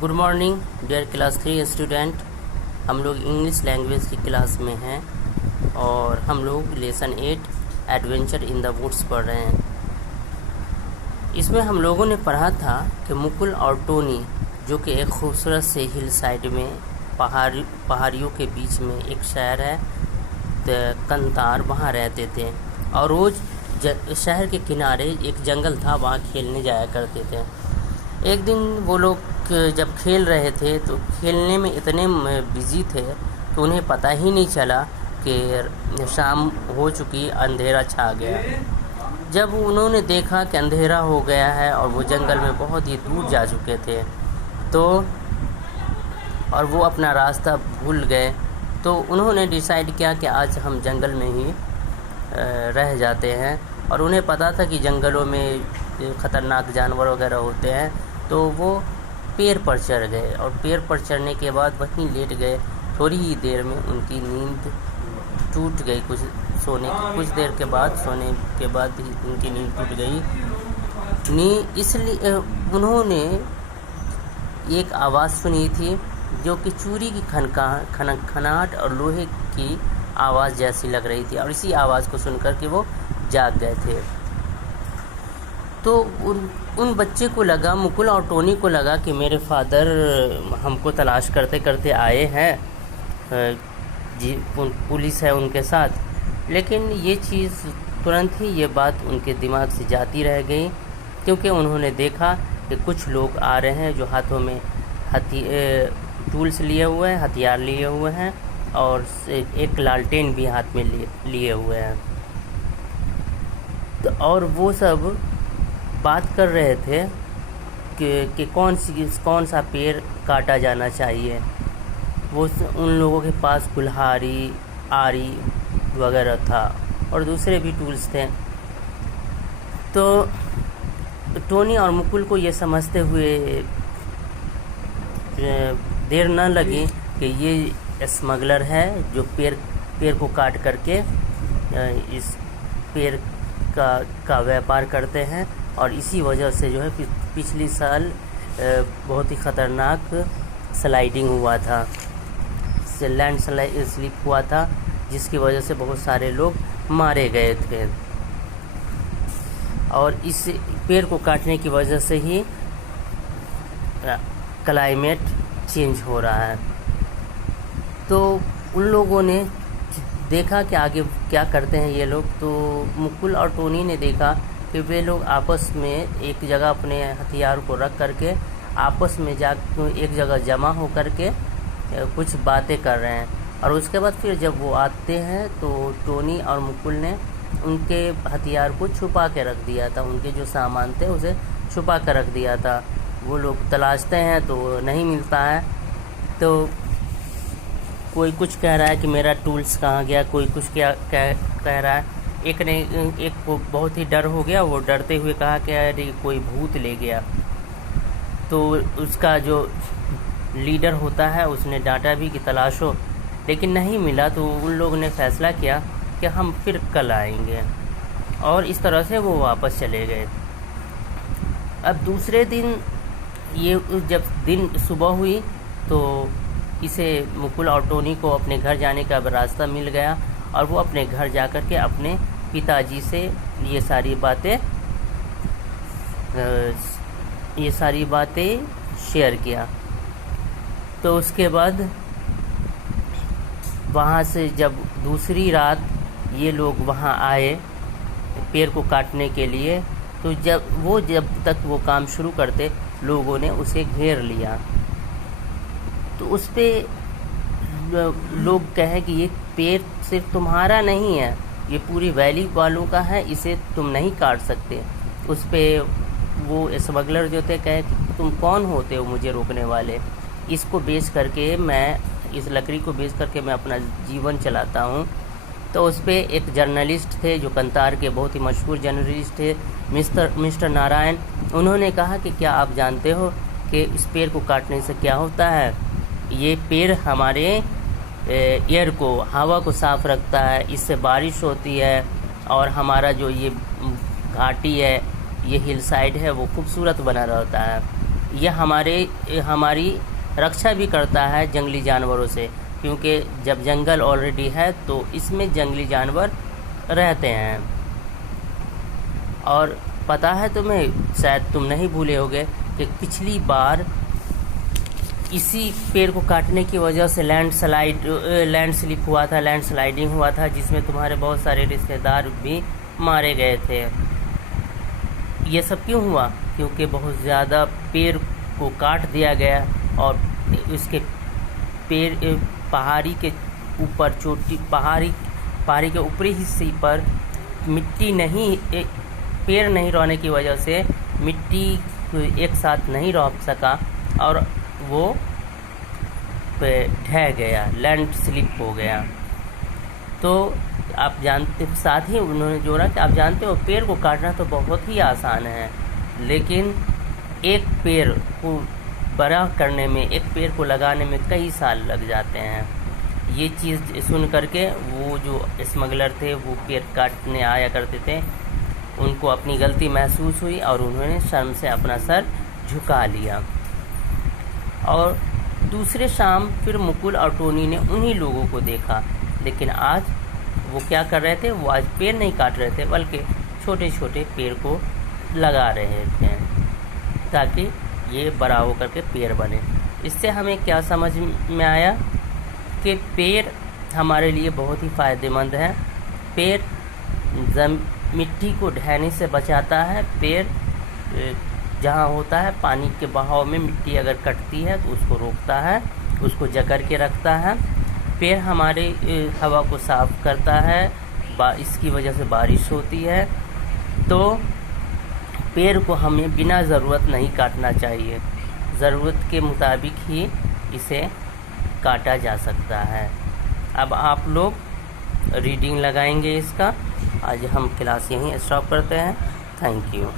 Good morning dear class 3 student. हम लोग English language की क्लास में हैं और हम लोग lesson 8 adventure in the woods पढ़ रहे हैं। इसमें हम लोगों ने पढ़ा था कि मुकुल और टोनी, जो कि एक खूबसूरत से हिल साइड में पहाड़ियों के बीच में एक शहर है कंतार, वहाँ रहते थे और रोज़ शहर के किनारे एक जंगल था, वहाँ खेलने जाया करते थे। एक दिन वो लोग जब खेल रहे थे तो खेलने में इतने बिजी थे तो उन्हें पता ही नहीं चला कि शाम हो चुकी, अंधेरा छा गया। जब उन्होंने देखा कि अंधेरा हो गया है और वो जंगल में बहुत ही दूर जा चुके थे तो और वो अपना रास्ता भूल गए, तो उन्होंने डिसाइड किया कि आज हम जंगल में ही रह जाते हैं। और उन्हें पता था कि जंगलों में ख़तरनाक जानवर वगैरह होते हैं, तो वो पेड़ पर चढ़ गए और पेड़ पर चढ़ने के बाद वहीं लेट गए। थोड़ी ही देर में उनकी नींद टूट गई। कुछ देर के बाद सोने के बाद ही उनकी नींद टूट गई। इसलिए उन्होंने एक आवाज़ सुनी थी जो कि चूड़ी की खनाहट और लोहे की आवाज़ जैसी लग रही थी, और इसी आवाज़ को सुनकर के वो जाग गए थे। तो उन बच्चे को लगा, मुकुल और टोनी को लगा कि मेरे फादर हमको तलाश करते करते आए हैं, पुलिस है उनके साथ। लेकिन ये चीज़ तुरंत ही ये बात उनके दिमाग से जाती रह गई, क्योंकि उन्होंने देखा कि कुछ लोग आ रहे हैं जो हाथों में टूल्स लिए हुए हैं, हथियार लिए हुए हैं और एक लालटेन भी हाथ में लिए हुए हैं। तो और वो सब बात कर रहे थे कि कौन सा पेड़ काटा जाना चाहिए। वो उन लोगों के पास कुल्हाड़ी, आरी वगैरह था और दूसरे भी टूल्स थे। तो टोनी और मुकुल को ये समझते हुए देर न लगी कि ये स्मगलर है जो पेड़ को काट करके इस पेड़ का व्यापार करते हैं, और इसी वजह से जो है पिछली साल बहुत ही ख़तरनाक स्लाइडिंग हुआ था, लैंड स्लिप हुआ था, जिसकी वजह से बहुत सारे लोग मारे गए थे। और इस पेड़ को काटने की वजह से ही क्लाइमेट चेंज हो रहा है। तो उन लोगों ने देखा कि आगे क्या करते हैं ये लोग। तो मुकुल और टोनी ने देखा कि वे लोग आपस में एक जगह अपने हथियार को रख करके आपस में एक जगह जमा हो करके कुछ बातें कर रहे हैं। और उसके बाद फिर जब वो आते हैं तो टोनी और मुकुल ने उनके हथियार को छुपा के रख दिया था, उनके जो सामान थे उसे छुपा कर रख दिया था। वो लोग तलाशते हैं तो नहीं मिलता है, तो कोई कुछ कह रहा है कि मेरा टूल्स कहाँ गया, कोई कुछ क्या कह रहा है। एक को बहुत ही डर हो गया, वो डरते हुए कहा कि अरे कोई भूत ले गया। तो उसका जो लीडर होता है उसने डांटा भी कि तलाशो, लेकिन नहीं मिला। तो उन लोगों ने फैसला किया कि हम फिर कल आएंगे, और इस तरह से वो वापस चले गए। अब दूसरे दिन जब दिन सुबह हुई तो इसे मुकुल और टोनी को अपने घर जाने का रास्ता मिल गया, और वो अपने घर जाकर के अपने पिताजी से ये सारी बातें शेयर किया। तो उसके बाद वहाँ से जब दूसरी रात ये लोग वहाँ आए पेड़ को काटने के लिए, तो जब तक वो काम शुरू करते लोगों ने उसे घेर लिया। तो उस पे लोग कहे कि ये पेड़ सिर्फ तुम्हारा नहीं है, ये पूरी वैली वालों का है, इसे तुम नहीं काट सकते। उस पे वो स्मगलर जो थे कहे कि तुम कौन होते हो मुझे रोकने वाले, इसको बेच करके इस लकड़ी को बेच करके मैं अपना जीवन चलाता हूँ। तो उस पे एक जर्नलिस्ट थे जो कंतार के बहुत ही मशहूर जर्नलिस्ट थे, मिस्टर नारायण। उन्होंने कहा कि क्या आप जानते हो कि इस पेड़ को काटने से क्या होता है? ये पेड़ हमारे एयर को, हवा को साफ रखता है, इससे बारिश होती है, और हमारा जो ये घाटी है, ये हिल साइड है, वो खूबसूरत बना रहता है। ये हमारी रक्षा भी करता है जंगली जानवरों से, क्योंकि जब जंगल ऑलरेडी है तो इसमें जंगली जानवर रहते हैं। और पता है तुम्हें, शायद तुम नहीं भूले होगे कि पिछली बार इसी पेड़ को काटने की वजह से लैंडस्लिप हुआ था, लैंडस्लाइडिंग हुआ था, जिसमें तुम्हारे बहुत सारे रिश्तेदार भी मारे गए थे। ये सब क्यों हुआ? क्योंकि बहुत ज़्यादा पेड़ को काट दिया गया और उसके पेड़ पहाड़ी के ऊपर पहाड़ी के ऊपरी हिस्से पर मिट्टी नहीं, पेड़ नहीं रहने की वजह से मिट्टी एक साथ नहीं रह सका और वो ढह गया, लैंडस्लिप हो गया। तो आप जानते, साथ ही उन्होंने जोड़ा कि आप जानते हो पेड़ को काटना तो बहुत ही आसान है, लेकिन एक पेड़ को बड़ा करने में, एक पेड़ को लगाने में कई साल लग जाते हैं। ये चीज़ सुन करके वो जो स्मगलर थे, वो पेड़ काटने आया करते थे, उनको अपनी गलती महसूस हुई और उन्होंने शर्म से अपना सर झुका लिया। और दूसरे शाम फिर मुकुल और टोनी ने उन्हीं लोगों को देखा, लेकिन आज वो क्या कर रहे थे? वो आज पेड़ नहीं काट रहे थे, बल्कि छोटे छोटे पेड़ को लगा रहे थे ताकि ये बड़ा होकर के पेड़ बने। इससे हमें क्या समझ में आया कि पेड़ हमारे लिए बहुत ही फ़ायदेमंद है। पेड़ मिट्टी को ढहने से बचाता है। पेड़ जहाँ होता है पानी के बहाव में मिट्टी अगर कटती है तो उसको रोकता है, उसको जकड़ के रखता है। पेड़ हमारे हवा को साफ करता है, इसकी वजह से बारिश होती है। तो पेड़ को हमें बिना ज़रूरत नहीं काटना चाहिए, ज़रूरत के मुताबिक ही इसे काटा जा सकता है। अब आप लोग रीडिंग लगाएंगे इसका। आज हम क्लास यहीं स्टॉप करते हैं। Thank you.